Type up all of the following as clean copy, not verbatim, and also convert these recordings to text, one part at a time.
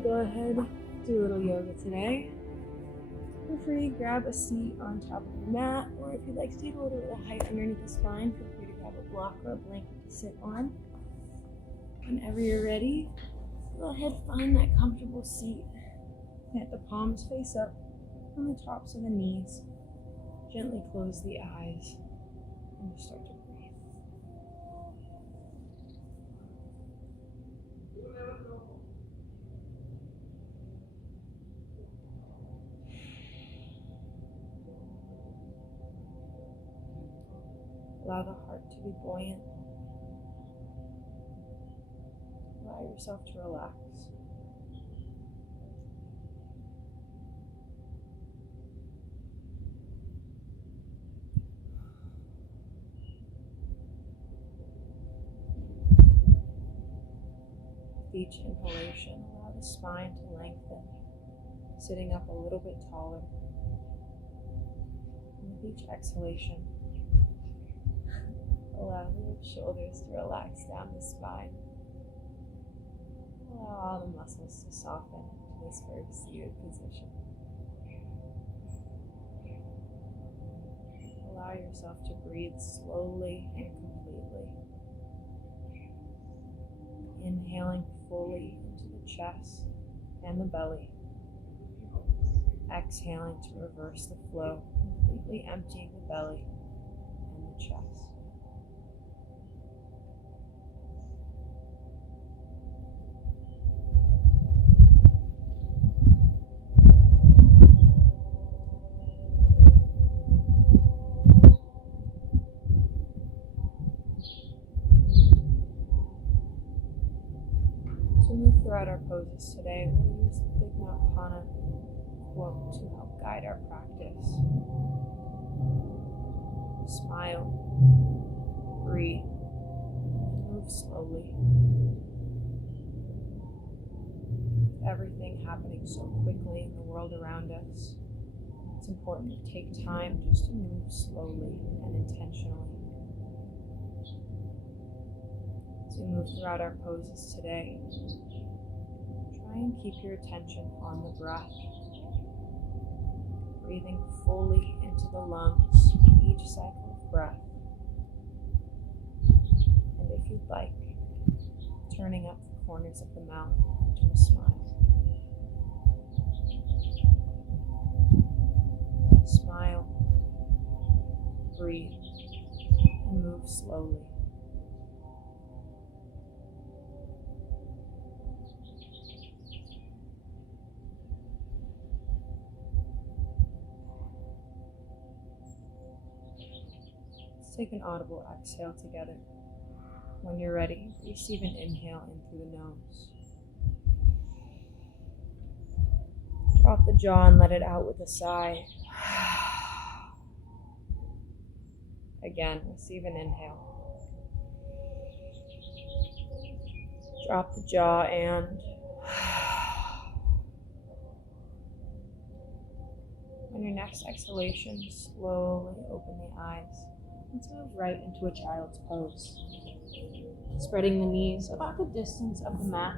gonna go ahead and do a little yoga today. Feel free to grab a seat on top of the mat, or if you'd like to take a little bit of height underneath the spine, feel free to grab a block or a blanket to sit on. Whenever you're ready, go ahead and find that comfortable seat. Let the palms face up on the tops of the knees. Gently close the eyes and just start to breathe. Allow the heart to be buoyant. Allow yourself to relax. With each inhalation, allow the spine to lengthen, sitting up a little bit taller. And with each exhalation, allow your shoulders to relax down the spine. Allow all the muscles to soften into this very seated position. Allow yourself to breathe slowly and completely. Inhaling fully into the chest and the belly. Exhaling to reverse the flow, completely emptying the belly and the chest. As we move throughout our poses today, we'll use the Big Mouth Hana quote to help guide our practice. Smile, breathe, move slowly. With everything happening so quickly in the world around us, it's important to take time just to move slowly and intentionally. As we move throughout our poses today, try and keep your attention on the breath. Breathing fully into the lungs with each cycle of breath. And if you'd like, turning up the corners of the mouth into a smile. Smile, breathe, and move slowly. Take an audible exhale together. When you're ready, receive an inhale in through the nose. Drop the jaw and let it out with a sigh. Again, receive an inhale. Drop the jaw and on your next exhalation, slowly open the eyes. Let's move right into a child's pose. Spreading the knees about the distance of the mat.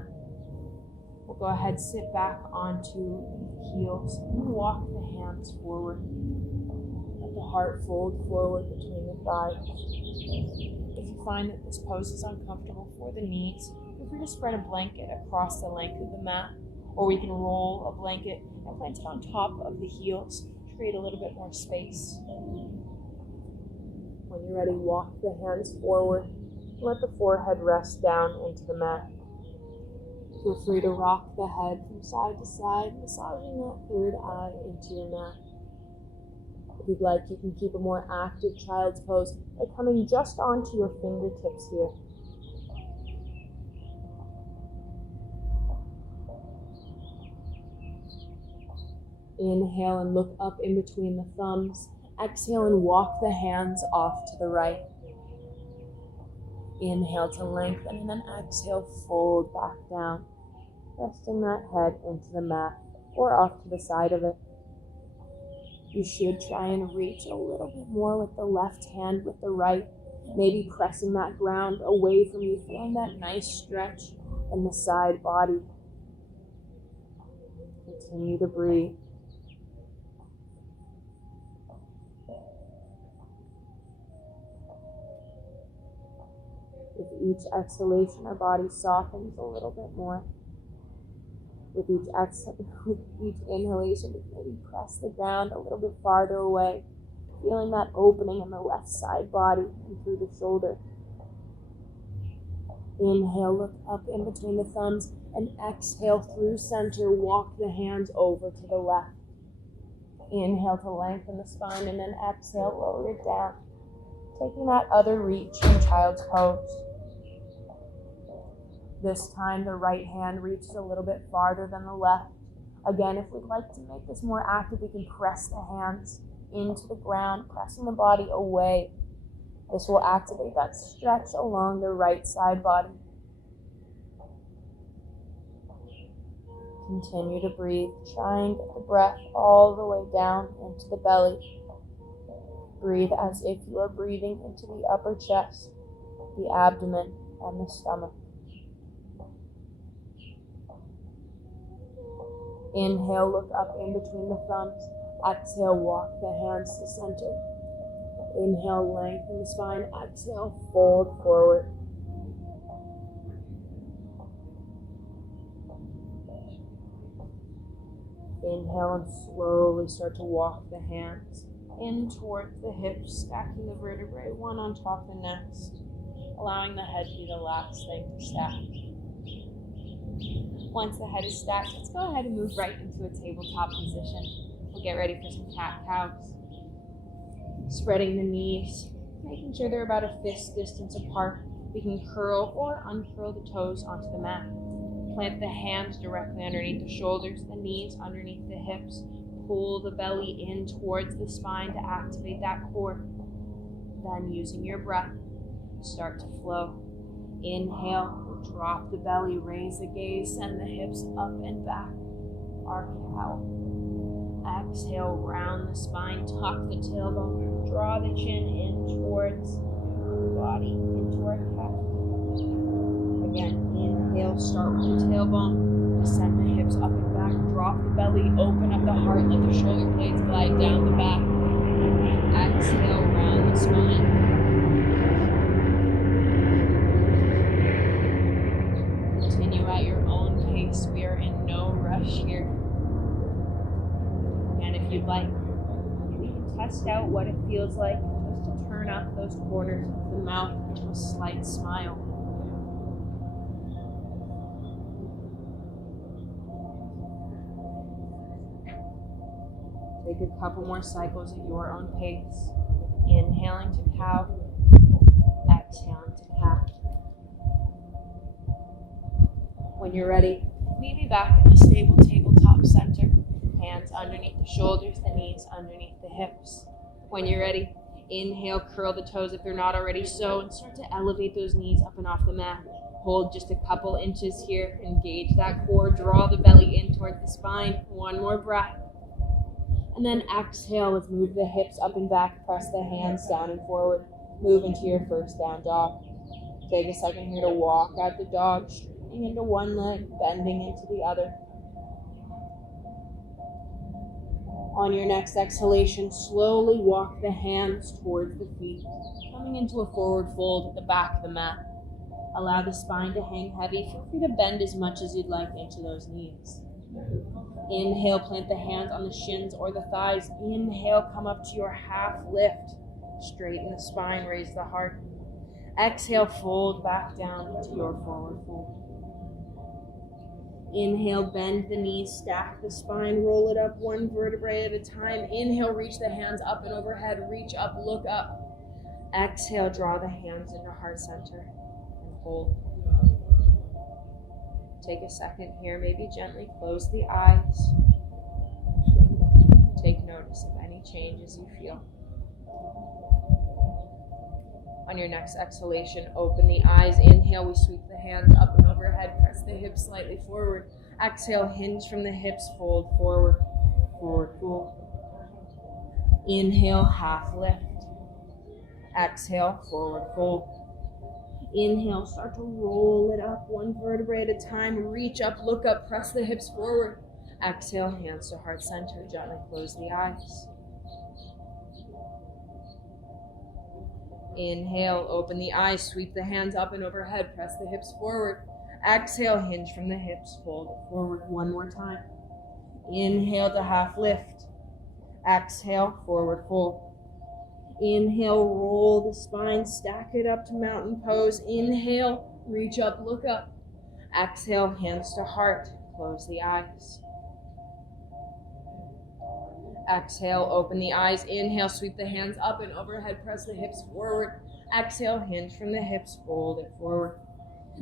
We'll go ahead, sit back onto the heels and walk the hands forward. Let the heart fold forward between the thighs. If you find that this pose is uncomfortable for the knees, feel free to spread a blanket across the length of the mat, or we can roll a blanket and plant it on top of the heels to create a little bit more space. When you're ready, walk the hands forward. Let the forehead rest down into the mat. Feel free to rock the head from side to side, massaging that third eye into your mat. If you'd like, you can keep a more active child's pose by coming just onto your fingertips here. Inhale and look up in between the thumbs. Exhale and walk the hands off to the right. Inhale to lengthen and then exhale, fold back down. Resting that head into the mat or off to the side of it. You should try and reach a little bit more with the left hand with the right. Maybe pressing that ground away from you, feeling that nice stretch in the side body. Continue to breathe. With each exhalation, our body softens a little bit more. With each inhalation, we can maybe press the ground a little bit farther away, feeling that opening in the left side body and through the shoulder. Inhale, look up in between the thumbs, and exhale through center, walk the hands over to the left. Inhale to lengthen the spine, and then exhale, lower it down. Taking that other reach in child's pose. This time the right hand reaches a little bit farther than the left. Again, if we'd like to make this more active, we can press the hands into the ground, pressing the body away. This will activate that stretch along the right side body. Continue to breathe. Try and get the breath all the way down into the belly. Breathe as if you are breathing into the upper chest, the abdomen, and the stomach. Inhale, look up in between the thumbs. Exhale, walk the hands to center. Inhale, lengthen the spine. Exhale, fold forward. Inhale and slowly start to walk the hands in towards the hips, stacking the vertebrae one on top of the next, allowing the head to be the last thing to stack. Once the head is stacked, let's go ahead and move right into a tabletop position. We'll get ready for some cat-cows. Spreading the knees, making sure they're about a fist distance apart. We can curl or uncurl the toes onto the mat. Plant the hands directly underneath the shoulders, the knees underneath the hips. Pull the belly in towards the spine to activate that core. Then, using your breath, start to flow. Inhale, drop the belly, raise the gaze, send the hips up and back. Our cow. Exhale, round the spine, tuck the tailbone, draw the chin in towards the body, into our cat. Again, inhale, start with the tailbone, send the hips up and back, drop the belly, open up the heart, let the shoulder blades glide down the back. Exhale, round the spine. Continue at your own pace. We are in no rush here. And if you'd like, we can test out what it feels like just to turn up those corners of the mouth into a slight smile. Take a couple more cycles at your own pace. Inhaling to cow, exhaling to cat. When you're ready, meet me back in a stable tabletop center. Hands underneath the shoulders, the knees underneath the hips. When you're ready, inhale, curl the toes if they're not already so, and start to elevate those knees up and off the mat. Hold just a couple inches here, engage that core, draw the belly in towards the spine. One more breath. And then exhale, let's move the hips up and back, press the hands down and forward. Move into your first down dog. Take a second here to walk out the dog, straightening into one leg, bending into the other. On your next exhalation, slowly walk the hands towards the feet, coming into a forward fold at the back of the mat. Allow the spine to hang heavy. Feel free to bend as much as you'd like into those knees. Inhale, plant the hands on the shins or the thighs. Inhale, come up to your half lift. Straighten the spine, raise the heart. Exhale, fold back down into your forward fold. Inhale, bend the knees, stack the spine, roll it up one vertebrae at a time. Inhale, reach the hands up and overhead, reach up, look up. Exhale, draw the hands into heart center and hold. Take a second here, maybe gently close the eyes. Take notice of any changes you feel. On your next exhalation, open the eyes. Inhale, we sweep the hands up and overhead, press the hips slightly forward. Exhale, hinge from the hips, fold forward, forward fold. Inhale, half lift. Exhale, forward fold. Inhale, start to roll it up one vertebrae at a time. Reach up, look up, press the hips forward. Exhale, hands to heart center. Gently close the eyes. Inhale, open the eyes, sweep the hands up and overhead, press the hips forward. Exhale, hinge from the hips, fold it forward one more time. Inhale to half lift. Exhale, forward fold. Inhale, roll the spine, stack it up to mountain pose. Inhale, reach up, look up. Exhale, hands to heart, close the eyes. Exhale, open the eyes. Inhale, sweep the hands up and overhead, press the hips forward. Exhale, hinge from the hips, fold it forward.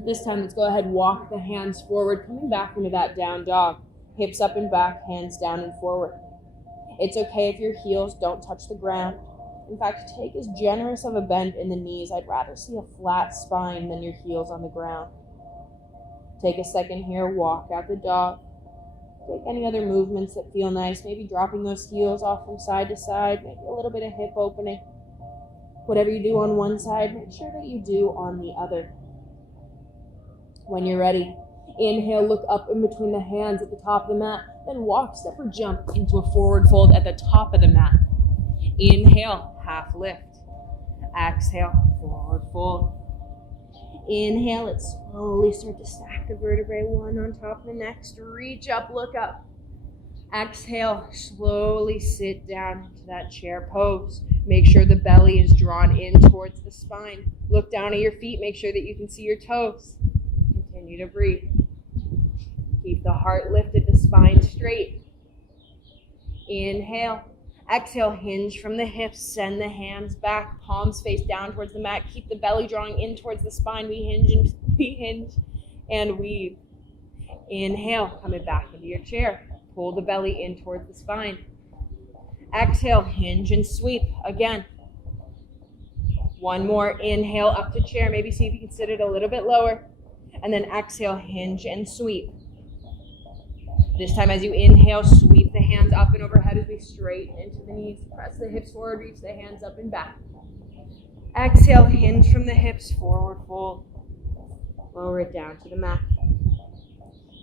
This time, let's go ahead, walk the hands forward, coming back into that down dog. Hips up and back, hands down and forward. It's okay if your heels don't touch the ground. In fact, take as generous of a bend in the knees. I'd rather see a flat spine than your heels on the ground. Take a second here, walk out the dog. Take any other movements that feel nice, maybe dropping those heels off from side to side, maybe a little bit of hip opening. Whatever you do on one side, make sure that you do on the other. When you're ready, inhale, look up in between the hands at the top of the mat, then walk, step, or jump into a forward fold at the top of the mat. Inhale, half lift. Exhale, forward fold. Inhale, let's slowly start to stack the vertebrae one on top of the next. Reach up, look up. Exhale, slowly sit down into that chair pose. Make sure the belly is drawn in towards the spine. Look down at your feet, make sure that you can see your toes. Continue to breathe. Keep the heart lifted, the spine straight. Inhale. Exhale, hinge from the hips, send the hands back, palms face down towards the mat. Keep the belly drawing in towards the spine. We hinge and weave. Inhale, coming back into your chair. Pull the belly in towards the spine. Exhale, hinge and sweep again. One more, inhale up to chair. Maybe see if you can sit it a little bit lower. And then exhale, hinge and sweep. This time as you inhale, sweep the hands up and overhead as we straighten into the knees. Press the hips forward, reach the hands up and back. Exhale, hinge from the hips, forward fold. Lower it down to the mat.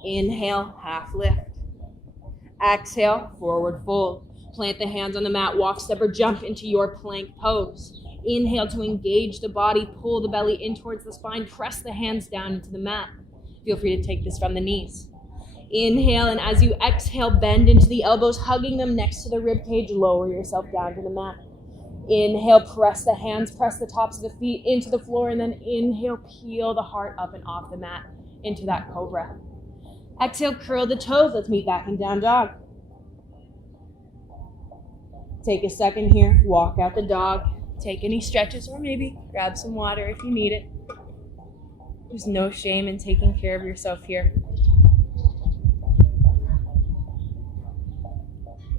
Inhale, half lift. Exhale, forward fold. Plant the hands on the mat, walk, step, or jump into your plank pose. Inhale to engage the body, pull the belly in towards the spine, press the hands down into the mat. Feel free to take this from the knees. Inhale, and as you exhale, bend into the elbows, hugging them next to the rib cage. Lower yourself down to the mat. Inhale, press the hands, press the tops of the feet into the floor, and then inhale, peel the heart up and off the mat into that cobra. Exhale, curl the toes. Let's meet back in down dog. Take a second here, walk out the dog. Take any stretches or maybe grab some water if you need it. There's no shame in taking care of yourself here.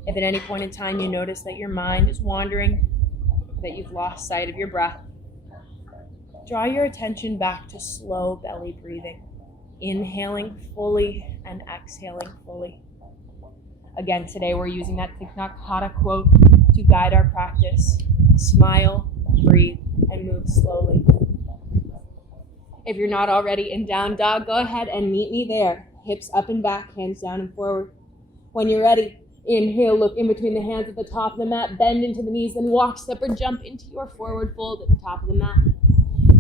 If at any point in time you notice that your mind is wandering, that you've lost sight of your breath, draw your attention back to slow belly breathing, inhaling fully and exhaling fully. Again, today we're using that Thich Nhat Hanh quote to guide our practice. Smile, breathe, and move slowly. If you're not already in down dog, go ahead and meet me there. Hips up and back, hands down and forward. When you're ready, inhale, look in between the hands at the top of the mat, bend into the knees, then walk, step, or jump into your forward fold at the top of the mat.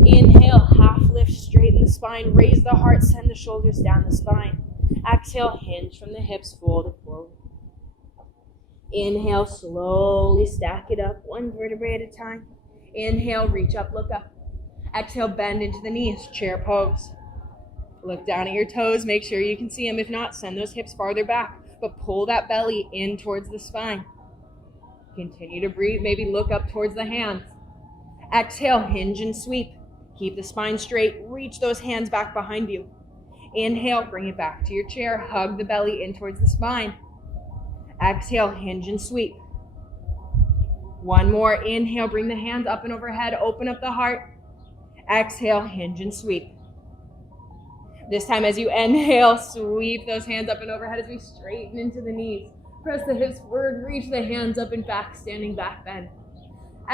Inhale, half lift, straighten the spine, raise the heart, send the shoulders down the spine. Exhale, hinge from the hips, fold it forward. Inhale, slowly stack it up, one vertebrae at a time. Inhale, reach up, look up. Exhale, bend into the knees, chair pose. Look down at your toes, make sure you can see them. If not, send those hips farther back, but pull that belly in towards the spine. Continue to breathe, maybe look up towards the hands. Exhale, hinge and sweep. Keep the spine straight, reach those hands back behind you. Inhale, bring it back to your chair, hug the belly in towards the spine. Exhale, hinge and sweep. One more, inhale, bring the hands up and overhead, open up the heart. Exhale, hinge and sweep. This time as you inhale, sweep those hands up and overhead as we straighten into the knees. Press the hips forward, reach the hands up and back, standing back bend.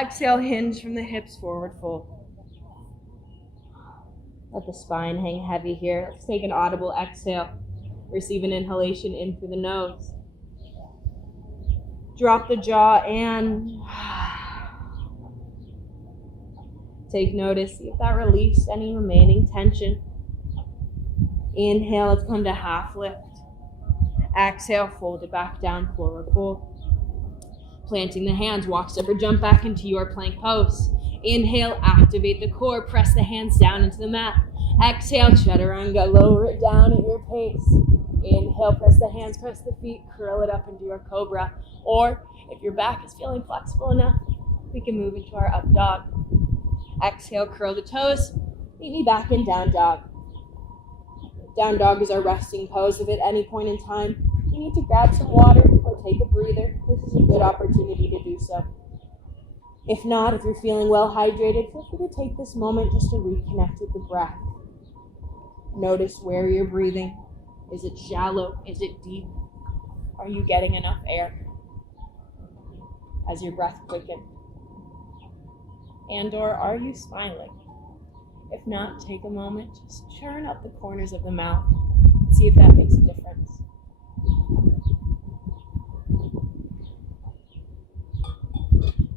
Exhale, hinge from the hips, forward fold. Let the spine hang heavy here. Let's take an audible exhale. Receive an inhalation in through the nose. Drop the jaw and take notice. See if that released any remaining tension. Inhale, let's come to half lift. Exhale, fold it back down, forward fold. Planting the hands, walk, step, or jump back into your plank pose. Inhale, activate the core, press the hands down into the mat. Exhale, chaturanga, lower it down at your pace. Inhale, press the hands, press the feet, curl it up into your cobra. Or if your back is feeling flexible enough, we can move into our up dog. Exhale, curl the toes, meet me back in down dog. Down dog is our resting pose. If at any point in time you need to grab some water or take a breather, this is a good opportunity to do so. If not, if you're feeling well hydrated, feel free to take this moment just to reconnect with the breath. Notice where you're breathing. Is it shallow? Is it deep? Are you getting enough air as your breath quickens? And/or are you smiling? If not, take a moment, just turn up the corners of the mouth. See if that makes a difference.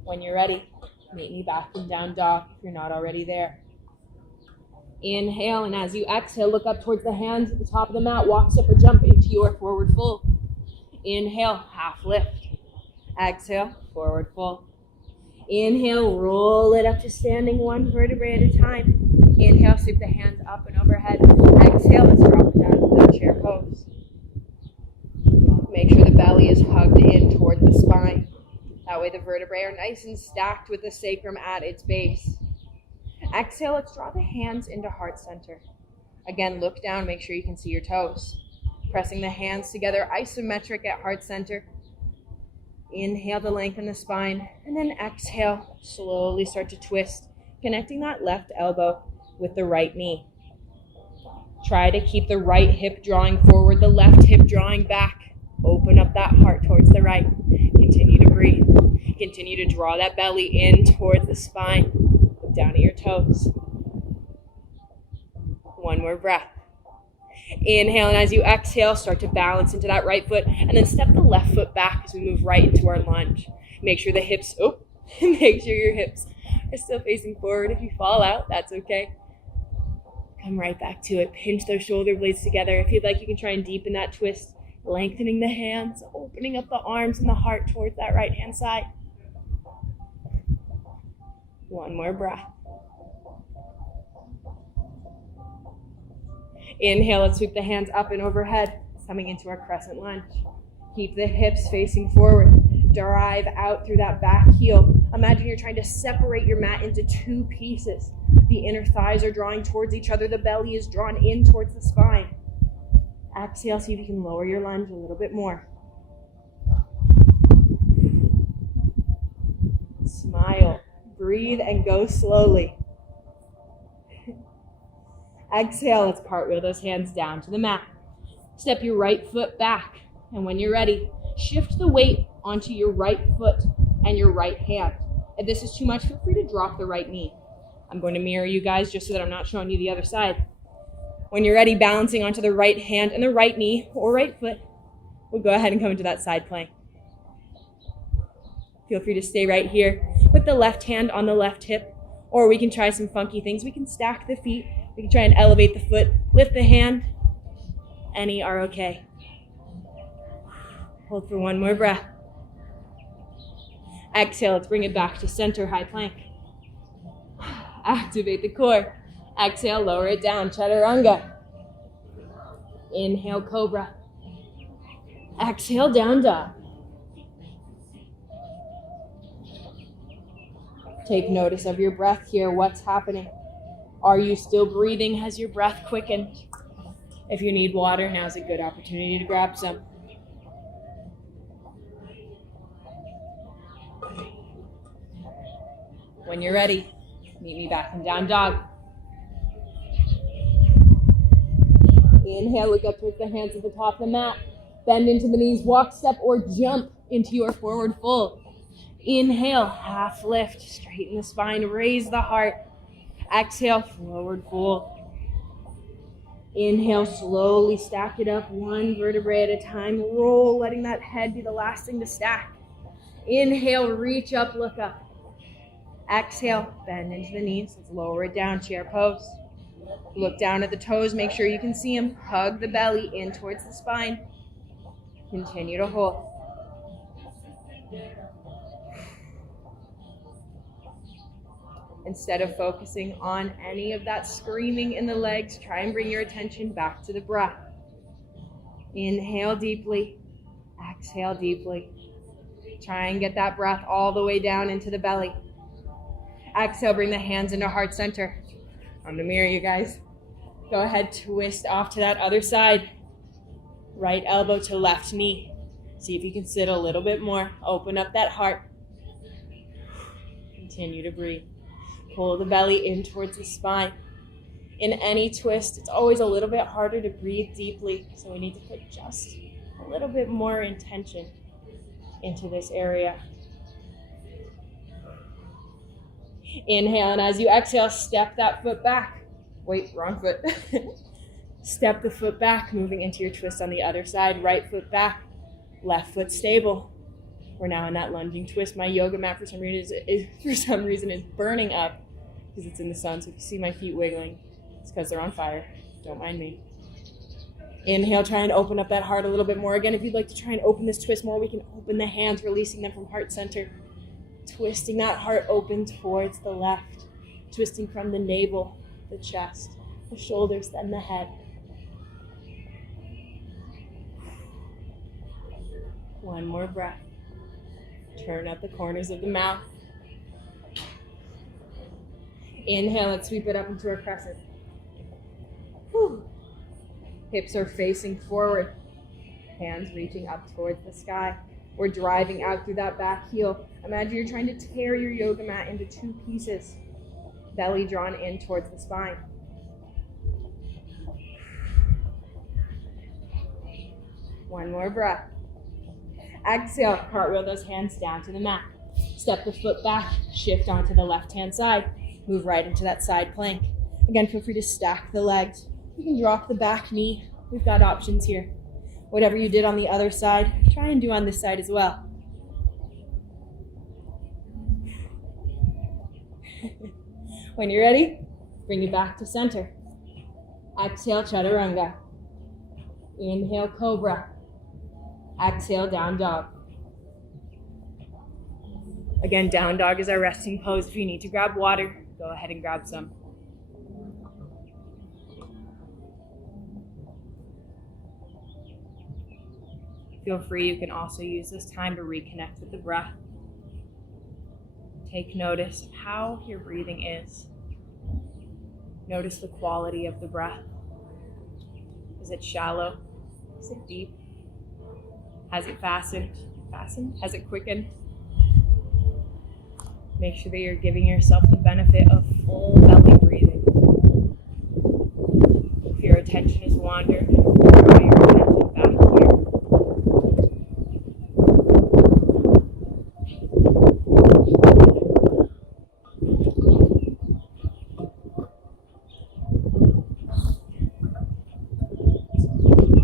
When you're ready, meet me back in down dog if you're not already there. Inhale, and as you exhale, look up towards the hands at the top of the mat. Walk, step, or jump into your forward fold. Inhale, half lift. Exhale, forward fold. Inhale, roll it up to standing, one vertebrae at a time. Inhale, sweep the hands up and overhead. Exhale, let's drop it down to that chair pose. Make sure the belly is hugged in toward the spine. That way the vertebrae are nice and stacked with the sacrum at its base. Exhale, let's draw the hands into heart center. Again, look down, make sure you can see your toes. Pressing the hands together, isometric at heart center. Inhale to lengthen the spine, and then exhale, slowly start to twist, connecting that left elbow with the right knee. Try to keep the right hip drawing forward, the left hip drawing back. Open up that heart towards the right. Continue to breathe. Continue to draw that belly in towards the spine. Look down at your toes. One more breath. Inhale, and as you exhale, start to balance into that right foot, and then step the left foot back as we move right into our lunge. Make sure make sure your hips are still facing forward. If you fall out, that's okay. Come right back to it. Pinch those shoulder blades together. If you'd like, you can try and deepen that twist, lengthening the hands, opening up the arms and the heart towards that right hand side. One more breath. Inhale, let's sweep the hands up and overhead, coming into our crescent lunge. Keep the hips facing forward. Drive out through that back heel. Imagine you're trying to separate your mat into two pieces. The inner thighs are drawing towards each other. The belly is drawn in towards the spine. Exhale, see if you can lower your lunge a little bit more. Smile. Breathe and go slowly. Exhale, let's cartwheel those hands down to the mat. Step your right foot back, and when you're ready, shift the weight onto your right foot and your right hand. If this is too much, feel free to drop the right knee. I'm going to mirror you guys just so that I'm not showing you the other side. When you're ready, balancing onto the right hand and the right knee or right foot, we'll go ahead and come into that side plank. Feel free to stay right here with the left hand on the left hip, or we can try some funky things. We can stack the feet. We can try and elevate the foot, lift the hand. Any are okay. Hold for one more breath. Exhale, let's bring it back to center, high plank. Activate the core. Exhale, lower it down, chaturanga. Inhale, cobra. Exhale, down dog. Take notice of your breath here. What's happening? Are you still breathing? Has your breath quickened? If you need water, now's a good opportunity to grab some. When you're ready, meet me back in down dog. Inhale, look up towards the hands at the top of the mat. Bend into the knees, walk, step, or jump into your forward fold. Inhale, half lift, straighten the spine, raise the heart. Exhale, forward fold. Inhale, slowly stack it up one vertebrae at a time. Roll, letting that head be the last thing to stack. Inhale, reach up, look up. Exhale, bend into the knees. Let's lower it down, chair pose. Look down at the toes, make sure you can see them. Hug the belly in towards the spine. Continue to hold. Instead of focusing on any of that screaming in the legs, try and bring your attention back to the breath. Inhale deeply, exhale deeply. Try and get that breath all the way down into the belly. Exhale, bring the hands into heart center. On the mirror, you guys. Go ahead, twist off to that other side. Right elbow to left knee. See if you can sit a little bit more. Open up that heart. Continue to breathe. Pull the belly in towards the spine. In any twist, it's always a little bit harder to breathe deeply, so we need to put just a little bit more intention into this area. Inhale, and as you exhale, step that foot back. Wait, wrong foot. Step the foot back, moving into your twist on the other side. Right foot back, left foot stable. We're now in that lunging twist. My yoga mat for some reason is burning up because it's in the sun. So if you see my feet wiggling, it's because they're on fire. Don't mind me. Inhale, try and open up that heart a little bit more. Again, if you'd like to try and open this twist more, we can open the hands, releasing them from heart center. Twisting that heart open towards the left. Twisting from the navel, the chest, the shoulders, then the head. One more breath. Turn up the corners of the mouth. Inhale, let's sweep it up into a crescent. Whew. Hips are facing forward. Hands reaching up towards the sky. We're driving out through that back heel. Imagine you're trying to tear your yoga mat into two pieces. Belly drawn in towards the spine. One more breath. Exhale, cartwheel those hands down to the mat. Step the foot back, shift onto the left-hand side. Move right into that side plank. Again, feel free to stack the legs. You can drop the back knee. We've got options here. Whatever you did on the other side, try and do on this side as well. When you're ready, bring it back to center. Exhale, chaturanga. Inhale, cobra. Exhale, down dog. Again, down dog is our resting pose. If you need to grab water, go ahead and grab some. Feel free, you can also use this time to reconnect with the breath. Take notice of how your breathing is. Notice the quality of the breath. Is it shallow? Is it deep? Has it fastened? Has it quickened? Make sure that you're giving yourself the benefit of full belly breathing. If your attention is wandered, draw your attention back here.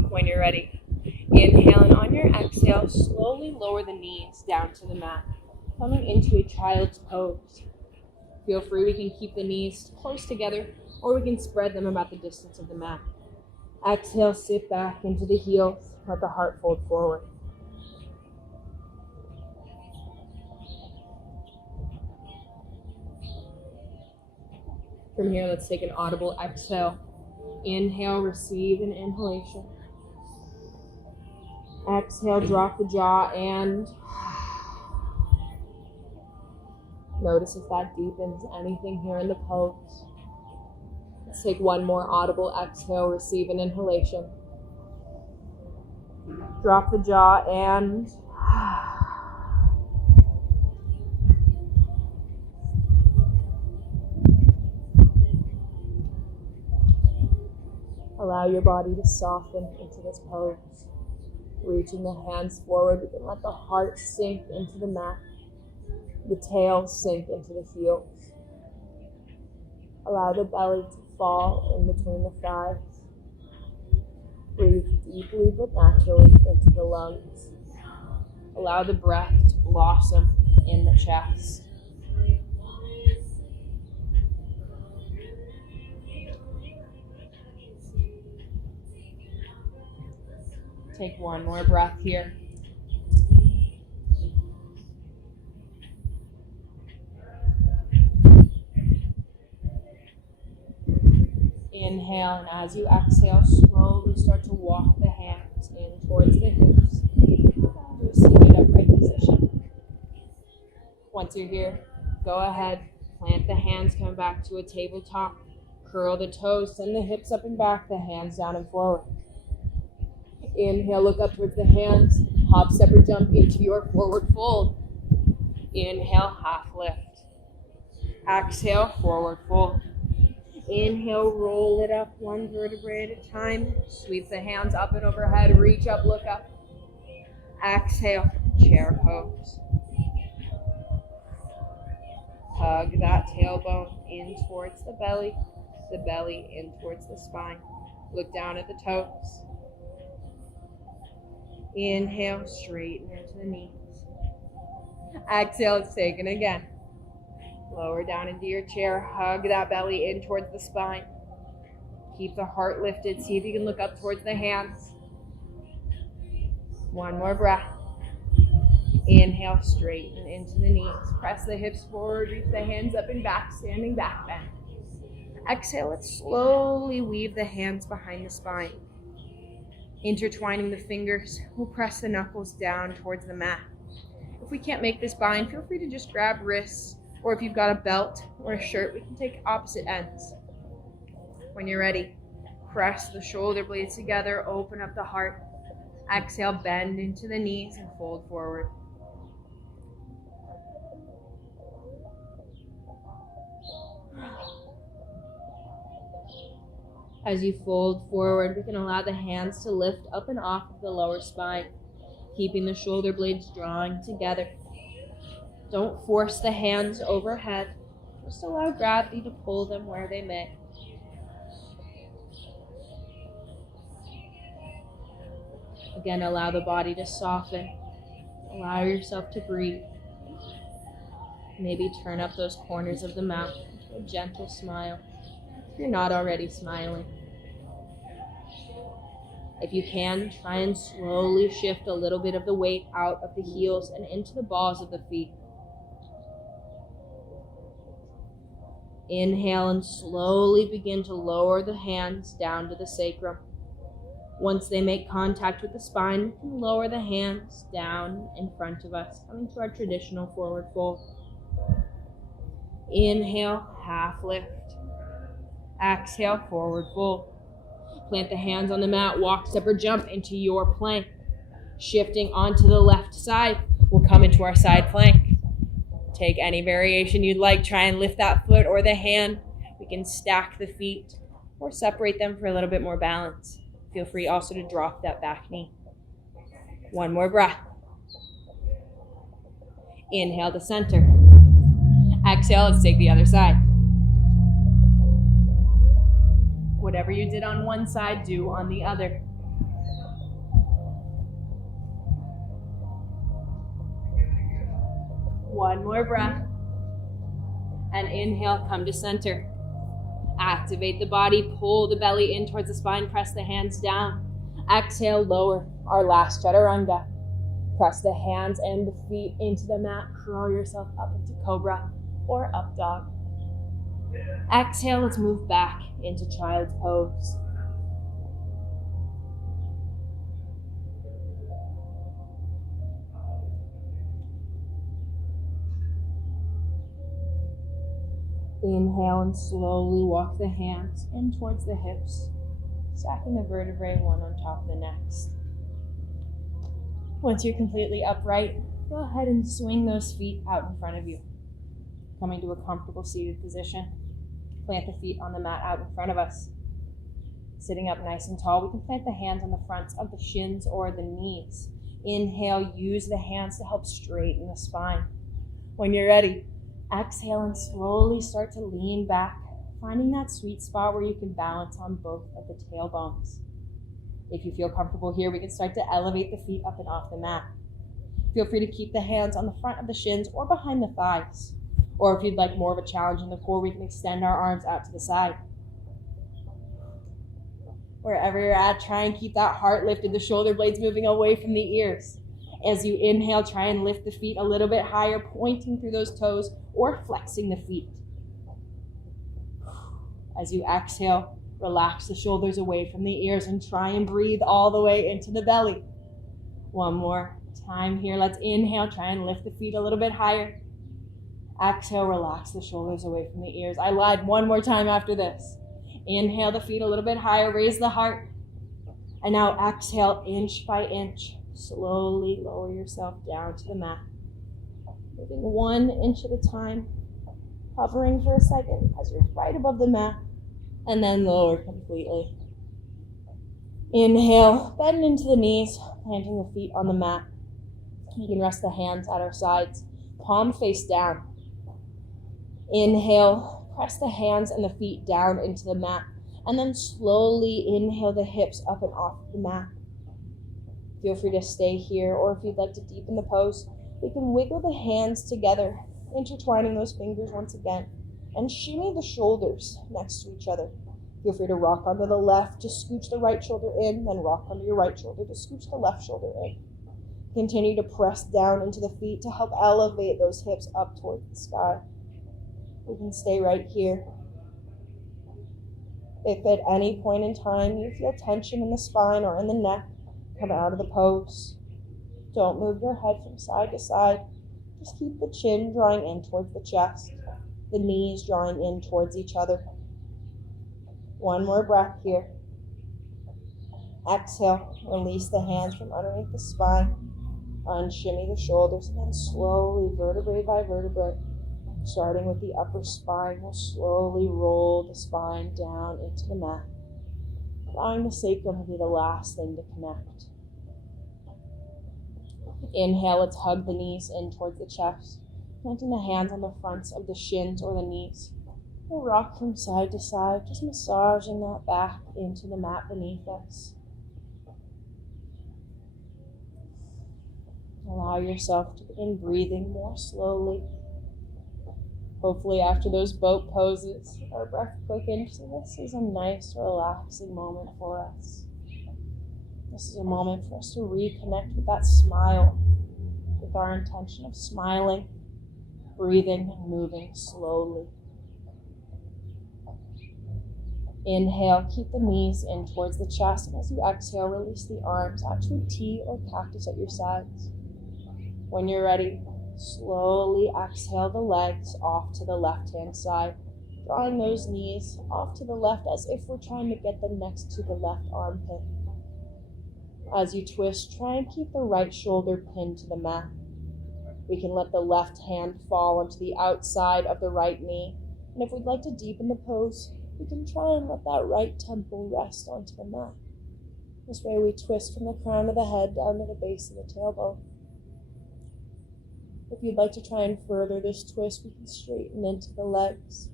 When you're ready, inhale, and on your exhale, slowly lower the knees down to the mat, coming into a child's pose. Feel free, we can keep the knees close together, or we can spread them about the distance of the mat. Exhale, sit back into the heels, let the heart fold forward. From here, let's take an audible exhale. Inhale, receive an inhalation. Exhale, drop the jaw and notice if that deepens anything here in the pose. Let's take one more audible exhale, receive an inhalation. Drop the jaw and allow your body to soften into this pose. Reaching the hands forward, we can let the heart sink into the mat. The tail sink into the heels. Allow the belly to fall in between the thighs. Breathe deeply but naturally into the lungs. Allow the breath to blossom in the chest. Take one more breath here. Inhale, and as you exhale, slowly start to walk the hands in towards the hips to a seated upright position. Once you're here, go ahead, plant the hands, come back to a tabletop, curl the toes, send the hips up and back, the hands down and forward. Inhale, look up towards the hands, hop, step, or jump into your forward fold. Inhale, half lift. Exhale, forward fold. Inhale, roll it up one vertebrae at a time. Sweep the hands up and overhead, reach up, look up. Exhale, chair pose. Hug that tailbone in towards the belly in towards the spine. Look down at the toes. Inhale, straighten into the knees. Exhale, it's taken again. Lower down into your chair, hug that belly in towards the spine. Keep the heart lifted, see if you can look up towards the hands. One more breath. Inhale, straighten into the knees. Press the hips forward, reach the hands up and back, standing back bend. Exhale, let's slowly weave the hands behind the spine. Intertwining the fingers, we'll press the knuckles down towards the mat. If we can't make this bind, feel free to just grab wrists, or if you've got a belt or a shirt, we can take opposite ends. When you're ready, press the shoulder blades together, open up the heart. Exhale, bend into the knees and fold forward. As you fold forward, we can allow the hands to lift up and off of the lower spine, keeping the shoulder blades drawing together. Don't force the hands overhead. Just allow gravity to pull them where they may. Again, allow the body to soften. Allow yourself to breathe. Maybe turn up those corners of the mouth into a gentle smile if you're not already smiling. If you can, try and slowly shift a little bit of the weight out of the heels and into the balls of the feet. Inhale and slowly begin to lower the hands down to the sacrum. Once they make contact with the spine, we can lower the hands down in front of us, coming to our traditional forward fold. Inhale, half lift. Exhale, forward fold. Plant the hands on the mat, walk, step, or jump into your plank. Shifting onto the left side, we'll come into our side plank. Take any variation you'd like. Try and lift that foot or the hand. We can stack the feet or separate them for a little bit more balance. Feel free also to drop that back knee. One more breath. Inhale to center. Exhale, let's take the other side. Whatever you did on one side, do on the other. One more breath. And inhale, come to center. Activate the body, pull the belly in towards the spine, press the hands down. Exhale, lower our last chaturanga. Press the hands and the feet into the mat, curl yourself up into Cobra or up dog. Exhale, let's move back into child's pose. Inhale and slowly walk the hands in towards the hips, stacking the vertebrae one on top of the next. Once you're completely upright, go ahead and swing those feet out in front of you. Coming to a comfortable seated position, plant the feet on the mat out in front of us. Sitting up nice and tall, we can plant the hands on the fronts of the shins or the knees. Inhale, use the hands to help straighten the spine. When you're ready, exhale and slowly start to lean back, finding that sweet spot where you can balance on both of the tailbones. If you feel comfortable here, we can start to elevate the feet up and off the mat. Feel free to keep the hands on the front of the shins or behind the thighs. Or if you'd like more of a challenge in the core, we can extend our arms out to the side. Wherever you're at, try and keep that heart lifted, the shoulder blades moving away from the ears. As you inhale, try and lift the feet a little bit higher, pointing through those toes or flexing the feet. As you exhale, relax the shoulders away from the ears and try and breathe all the way into the belly. One more time here. Let's inhale, try and lift the feet a little bit higher. Exhale, relax the shoulders away from the ears. I lied one more time after this. Inhale the feet a little bit higher, raise the heart. And now exhale, inch by inch. Slowly lower yourself down to the mat. Moving 1 inch at a time. Hovering for a second as you're right above the mat. And then lower completely. Inhale, bend into the knees, planting the feet on the mat. You can rest the hands at our sides, palm face down. Inhale, press the hands and the feet down into the mat, and then slowly inhale the hips up and off the mat. Feel free to stay here, or if you'd like to deepen the pose, we can wiggle the hands together, intertwining those fingers once again, and shimmy the shoulders next to each other. Feel free to rock onto the left to scooch the right shoulder in, then rock onto your right shoulder to scooch the left shoulder in. Continue to press down into the feet to help elevate those hips up towards the sky. We can stay right here. If at any point in time you feel tension in the spine or in the neck, come out of the pose. Don't move your head from side to side. Just keep the chin drawing in towards the chest, the knees drawing in towards each other. One more breath here. Exhale, release the hands from underneath the spine. Unshimmy the shoulders, and then slowly, vertebrae by vertebrae, starting with the upper spine, we'll slowly roll the spine down into the mat, allowing the sacrum to be the last thing to connect. Inhale, let's hug the knees in towards the chest, planting the hands on the fronts of the shins or the knees. We'll rock from side to side, just massaging that back into the mat beneath us. Allow yourself to begin breathing more slowly. Hopefully after those boat poses, our breath quickens, so this is a nice, relaxing moment for us. This is a moment for us to reconnect with that smile, with our intention of smiling, breathing, and moving slowly. Inhale, keep the knees in towards the chest, and as you exhale, release the arms out to a T or cactus at your sides. When you're ready, slowly exhale the legs off to the left-hand side, drawing those knees off to the left as if we're trying to get them next to the left armpit. As you twist, try and keep the right shoulder pinned to the mat. We can let the left hand fall onto the outside of the right knee, and if we'd like to deepen the pose, we can try and let that right temple rest onto the mat. This way we twist from the crown of the head down to the base of the tailbone. If you'd like to try and further this twist, we can straighten into the legs.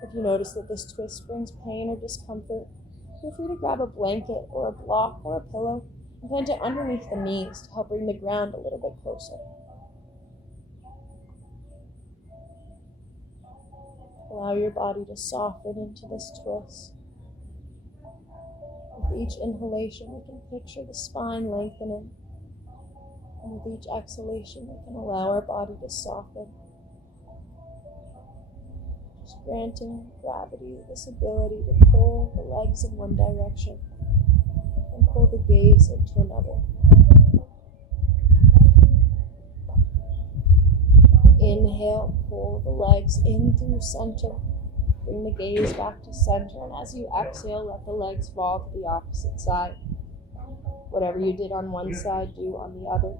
If you notice that this twist brings pain or discomfort, feel free to grab a blanket or a block or a pillow and plant it underneath the knees to help bring the ground a little bit closer. Allow your body to soften into this twist. With each inhalation, we can picture the spine lengthening. And with each exhalation, we can allow our body to soften. Just granting gravity this ability to pull the legs in one direction and pull the gaze into another. Inhale, pull the legs in through center. Bring the gaze back to center, and as you exhale, let the legs fall to the opposite side. Whatever you did on one side, do on the other.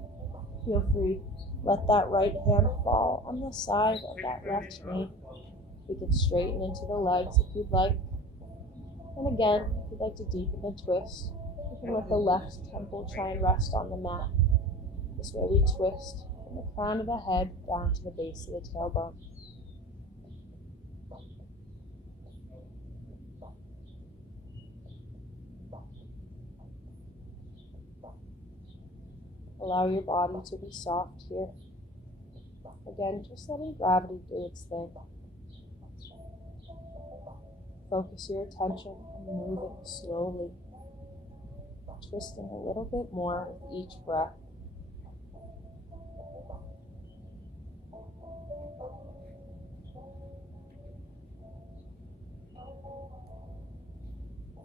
Feel free. Let that right hand fall on the side of that left knee. We can straighten into the legs if you'd like. And again, if you'd like to deepen the twist, you can let the left temple try and rest on the mat. This way we twist from the crown of the head down to the base of the tailbone. Allow your body to be soft here. Again, just letting gravity do its thing. Focus your attention on moving slowly, twisting a little bit more with each breath.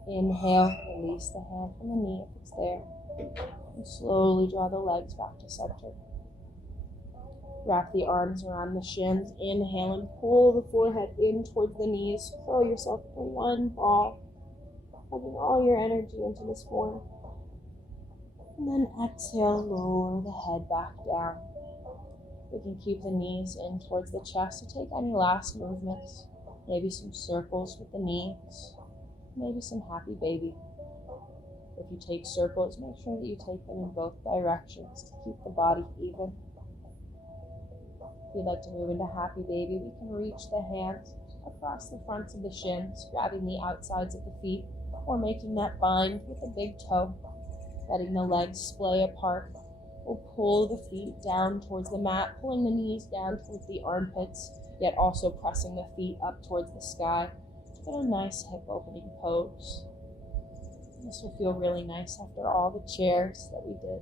Inhale, release the hand from the knee if it's there, and slowly draw the legs back to center. Wrap the arms around the shins. Inhale and pull the forehead in towards the knees. Throw yourself into one ball, having all your energy into this form. And then exhale, lower the head back down. We can keep the knees in towards the chest to take any last movements. Maybe some circles with the knees. Maybe some happy baby. If you take circles, make sure that you take them in both directions to keep the body even. If you'd like to move into happy baby, we can reach the hands across the fronts of the shins, grabbing the outsides of the feet, or making that bind with the big toe, letting the legs splay apart. We'll pull the feet down towards the mat, pulling the knees down towards the armpits, yet also pressing the feet up towards the sky. Get a nice hip opening pose. This will feel really nice after all the chairs that we did.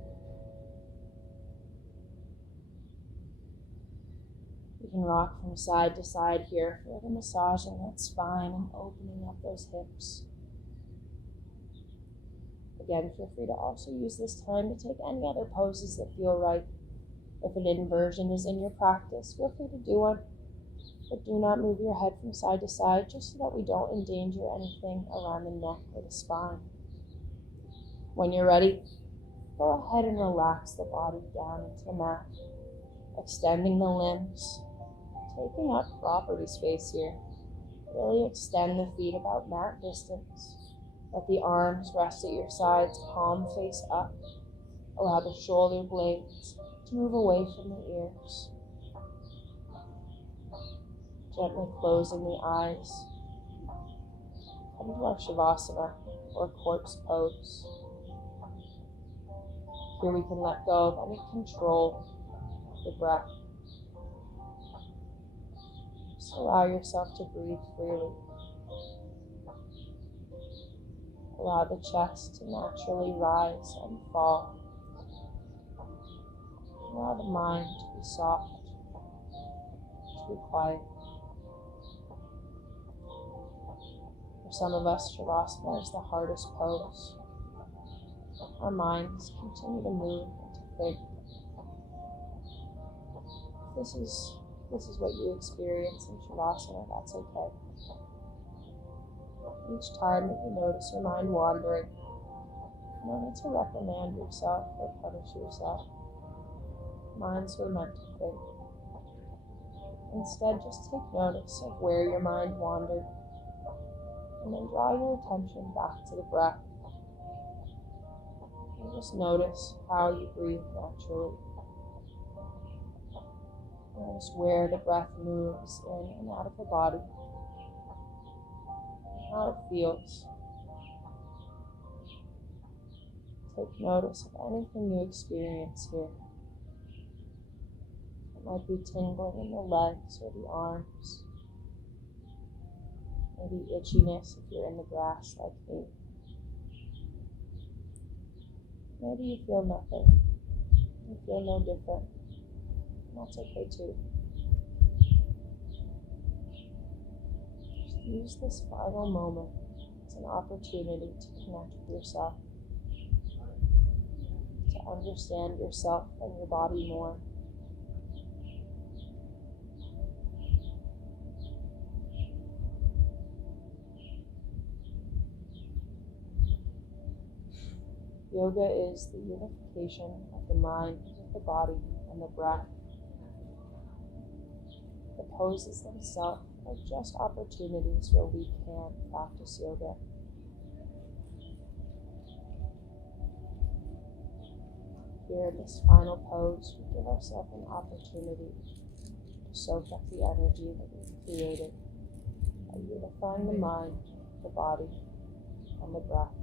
You can rock from side to side here, further massaging that spine and opening up those hips. Again, feel free to also use this time to take any other poses that feel right. If an inversion is in your practice, feel free to do one. But do not move your head from side to side, just so that we don't endanger anything around the neck or the spine. When you're ready, go ahead and relax the body down into the mat, extending the limbs, taking up property space here. Really extend the feet about mat distance. Let the arms rest at your sides, palm face up. Allow the shoulder blades to move away from the ears. Gently closing the eyes. Come to our Shavasana, or corpse pose. Here we can let go of any control of the breath. Just allow yourself to breathe freely. Allow the chest to naturally rise and fall. Allow the mind to be soft, to be quiet. For some of us, Shavasana is the hardest pose. Our minds continue to move and to think. This is what you experience in Shavasana, that's okay. Each time that you notice your mind wandering, no need to reprimand yourself or punish yourself. Minds were meant to think. Instead, just take notice of where your mind wandered, and then draw your attention back to the breath. And just notice how you breathe naturally. Notice where the breath moves in and out of the body. How it feels. Take notice of anything you experience here. It might be tingling in the legs or the arms. Maybe itchiness if you're in the grass like me. Maybe you feel nothing. You feel no different. And that's okay too. Just use this final moment as an opportunity to connect with yourself, to understand yourself and your body more. Yoga is the unification of the mind with the body and the breath. The poses themselves are just opportunities where we can practice yoga. Here in this final pose, we give ourselves an opportunity to soak up the energy that we've created by unifying the mind, the body, and the breath.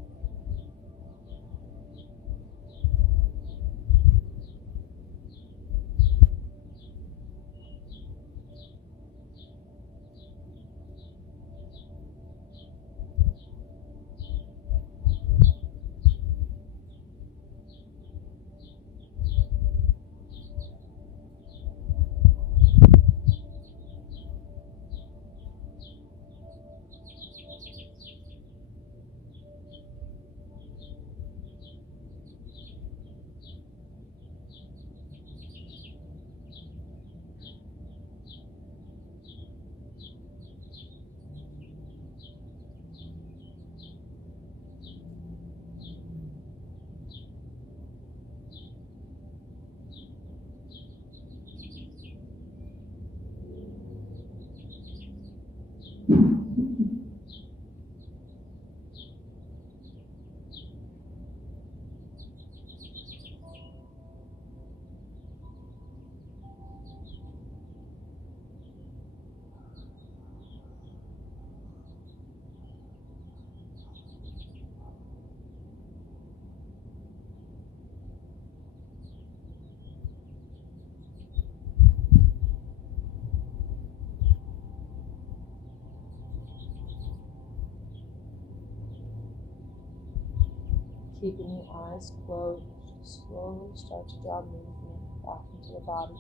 Keeping the eyes closed, slowly start to draw movement back into the body.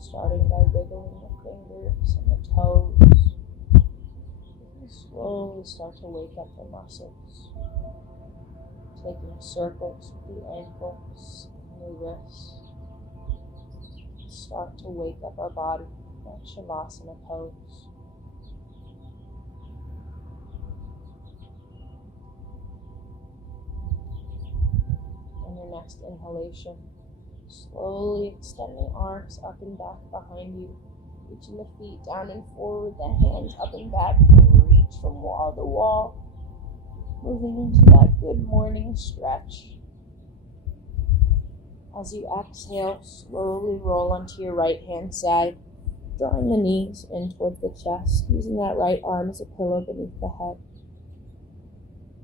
Starting by wiggling the fingers and the toes. You slowly start to wake up the muscles. Taking circles with the ankles and the wrists. Start to wake up our body in that Shavasana pose. On your next inhalation, slowly extend the arms up and back behind you, reaching the feet down and forward, the hands up and back, reach from wall to wall, moving into that good morning stretch. As you exhale, slowly roll onto your right hand side, drawing the knees in towards the chest, using that right arm as a pillow beneath the head.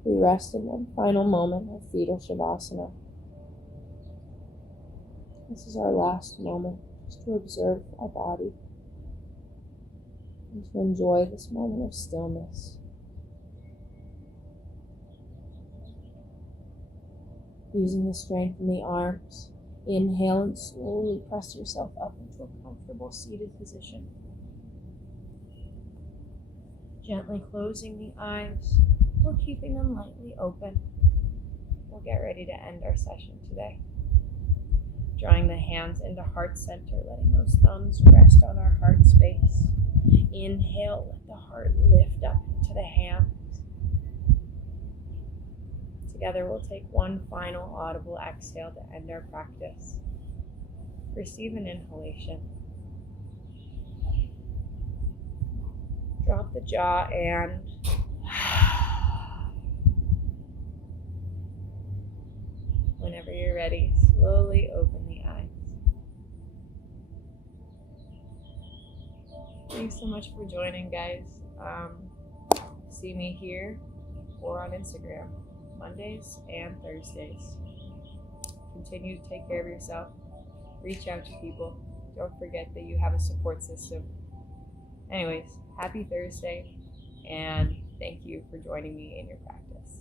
We rest in one final moment of Fetal Shavasana. This is our last moment, just to observe our body and to enjoy this moment of stillness. Using the strength in the arms, inhale and slowly press yourself up into a comfortable seated position. Gently closing the eyes or keeping them lightly open. We'll get ready to end our session today. Drawing the hands into heart center, letting those thumbs rest on our heart space. Inhale, let the heart lift up into the hands. Together we'll take one final audible exhale to end our practice. Receive an inhalation. Drop the jaw and whenever you're ready, slowly open the eyes. Thanks so much for joining, guys. See me here or on Instagram, Mondays and Thursdays. Continue to take care of yourself. Reach out to people. Don't forget that you have a support system. Anyways, happy Thursday, and thank you for joining me in your practice.